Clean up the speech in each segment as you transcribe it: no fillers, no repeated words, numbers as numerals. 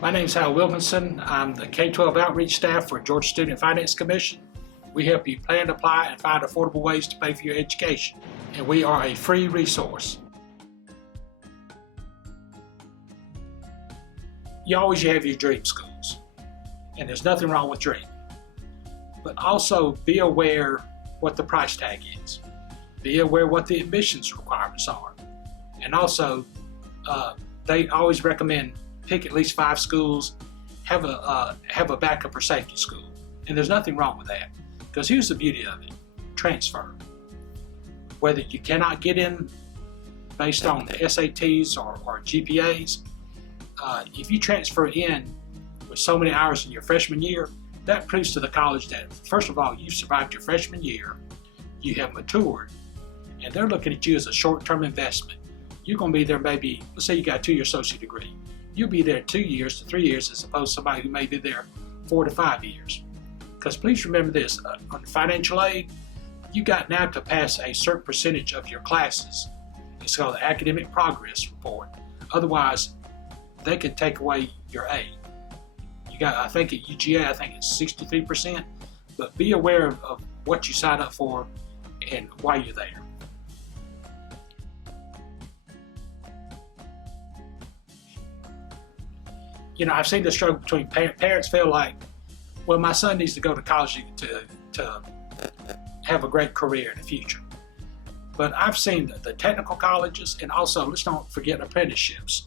My name is Wilkinson. I'm the K-12 outreach staff for Georgia Student Finance Commission. We help you plan, apply, and find affordable ways to pay for your education. And we are a free resource. You always have your dream schools, and there's nothing wrong with dreaming. But also be aware what the price tag is. Be aware what the admissions requirements are. And also, they always recommend pick at least 5 schools, have a backup or safety school. And there's nothing wrong with that, because here's the beauty of it: transfer. Whether you cannot get in based on the SATs or GPAs, if you transfer in with so many hours in your freshman year, that proves to the college that, first of all, you've survived your freshman year, you have matured, and they're looking at you as a short-term investment. You're going to be there maybe, let's say you got a 2-year associate degree. You'll be there 2 years to 3 years as opposed to somebody who may be there 4 to 5 years. Because please remember this, on financial aid, you got now to pass a certain percentage of your classes. It's called the Academic Progress Report. Otherwise, they could take away your aid. You got, I think at UGA, I think it's 63%, but be aware of what you sign up for and why you're there. You know, I've seen the struggle between parents feel like, well, my son needs to go to college to have a great career in the future. But I've seen the technical colleges, and also, let's don't forget, apprenticeships,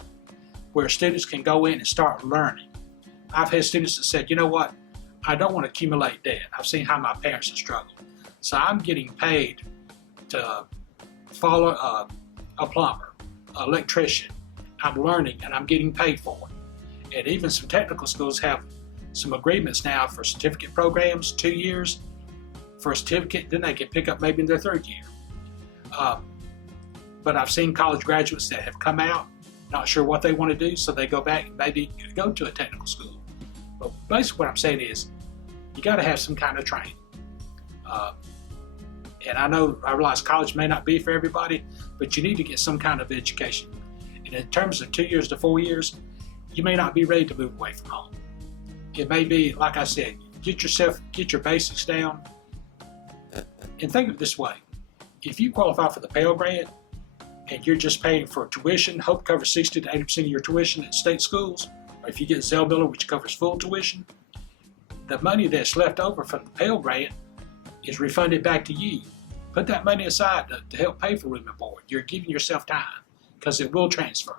where students can go in and start learning. I've had students that said, you know what, I don't want to accumulate debt. I've seen how my parents have struggled. So I'm getting paid to follow a plumber, an electrician. I'm learning and I'm getting paid for it. And even some technical schools have some agreements now for certificate programs, 2 years for a certificate, then they can pick up maybe in their 3rd year. But I've seen college graduates that have come out, not sure what they want to do, so they go back and maybe go to a technical school. But basically what I'm saying is, you got to have some kind of training. And I realize college may not be for everybody, but you need to get some kind of education. And in terms of 2 years to 4 years, you may not be ready to move away from home. It may be, like I said, get your basics down. And think of it this way: if you qualify for the Pell Grant and you're just paying for tuition, Hope covers 60 to 80% of your tuition at state schools, or if you get Zell Miller, which covers full tuition, the money that's left over from the Pell Grant is refunded back to you. Put that money aside to help pay for room and board. You're giving yourself time, because it will transfer.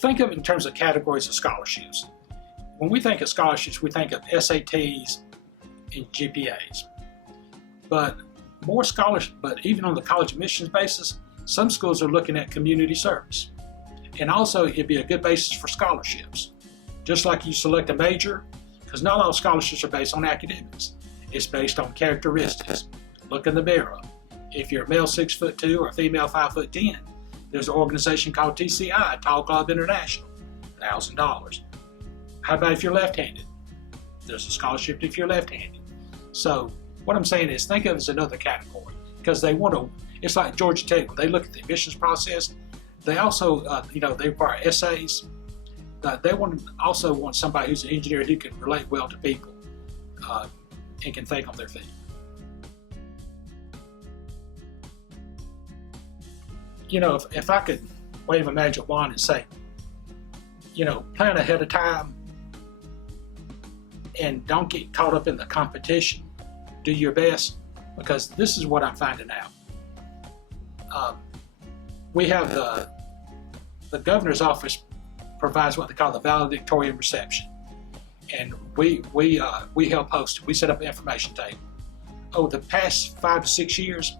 Think of it in terms of categories of scholarships. When we think of scholarships, we think of SATs and GPAs. But even on the college admissions basis, some schools are looking at community service. And also, it'd be a good basis for scholarships. Just like you select a major, because not all scholarships are based on academics. It's based on characteristics. Look in the mirror. If you're a male 6'2" or a female 5'10", there's an organization called TCI, Tall Club International, $1,000. How about if you're left-handed? There's a scholarship if you're left-handed. So what I'm saying is, think of it as another category, because they want to. It's like Georgia Tech, when they look at the admissions process, they also, they require essays. They also want somebody who's an engineer who can relate well to people and can think on their feet. You know, if I could wave a magic wand and say, plan ahead of time and don't get caught up in the competition. Do your best, because this is what I'm finding out. We have the governor's office provides what they call the Valedictorian Reception, and we help host it. We set up an information table. The past 5 to 6 years,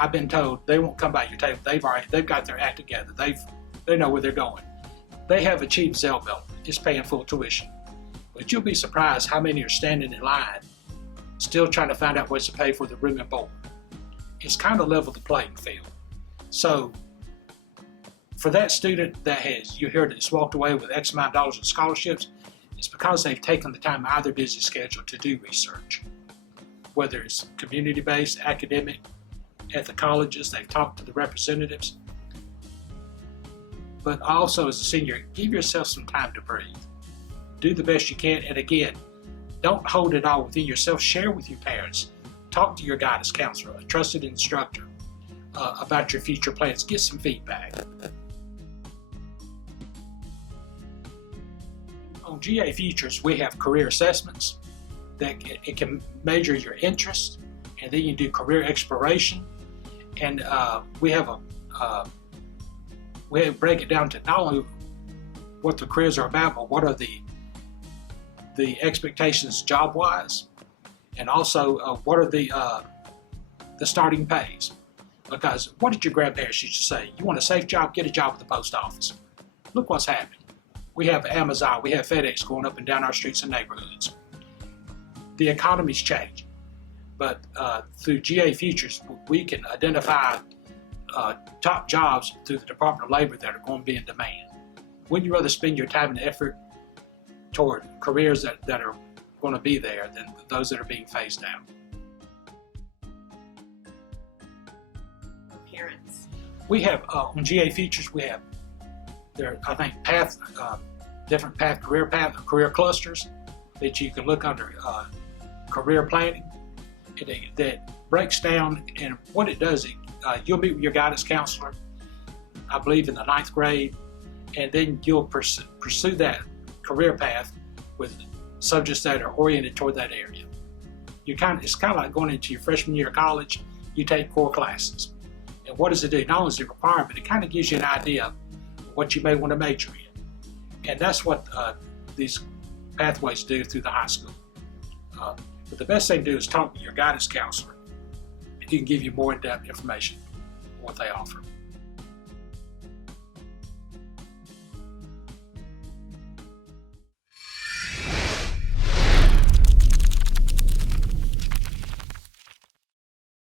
I've been told they won't come by your table. They've got their act together. They know where they're going. They have achieved Zell Miller. It's paying full tuition. But you'll be surprised how many are standing in line, still trying to find out ways to pay for the room and board. It's kind of leveled the playing field. So for that student you heard that's walked away with X amount of dollars in scholarships, it's because they've taken the time out of their busy schedule to do research, whether it's community-based, academic, at the colleges, they've talked to the representatives. But also as a senior, give yourself some time to breathe. Do the best you can, and again, don't hold it all within yourself. Share with your parents. Talk to your guidance counselor, a trusted instructor, about your future plans. Get some feedback. On GA Futures, we have career assessments that it can measure your interest, and then you do career exploration. And we break it down to not only what the careers are about, but what are the expectations job-wise, and also what are the starting pays. Because what did your grandparents used to say? You want a safe job, get a job at the post office. Look what's happening. We have Amazon, we have FedEx going up and down our streets and neighborhoods. The economy's changed, but through GA Futures, we can identify top jobs through the Department of Labor that are going to be in demand. Wouldn't you rather spend your time and effort toward careers that are going to be there than those that are being phased out? Parents. We have on GA Futures, we have I think different career clusters that you can look under career planning. That breaks down, and what it does, you'll meet with your guidance counselor, I believe in the 9th grade, and then you'll pursue that career path with subjects that are oriented toward that area. It's kind of like going into your freshman year of college. You take core classes, and what does it do? Not only is it a requirement, it kind of gives you an idea of what you may want to major in, and that's what these pathways do through the high school. But the best thing to do is talk to your guidance counselor. He can give you more in-depth information on what they offer.